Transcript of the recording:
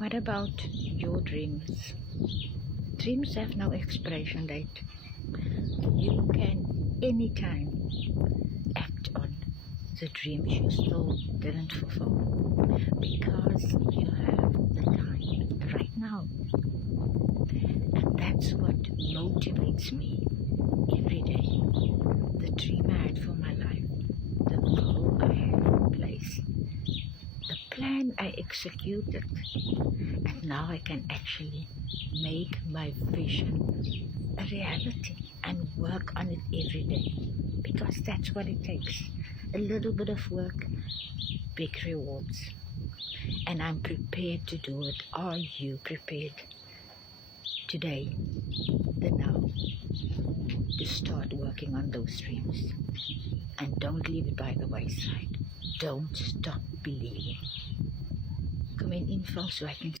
What about your dreams? Dreams have no expiration date. You can anytime act on the dreams you still didn't fulfill because you have the time right now. And that's what motivates me every day. The dream I had for my life, the goal I had in place, the plan I executed, and now I can actually make my vision a reality and work on it every day because that's what it takes. A little bit of work, big rewards, and I'm prepared to do it. Are you prepared today, the now, to start working on those dreams? And don't leave it by the wayside. Don't stop believing. Kom in invul so I can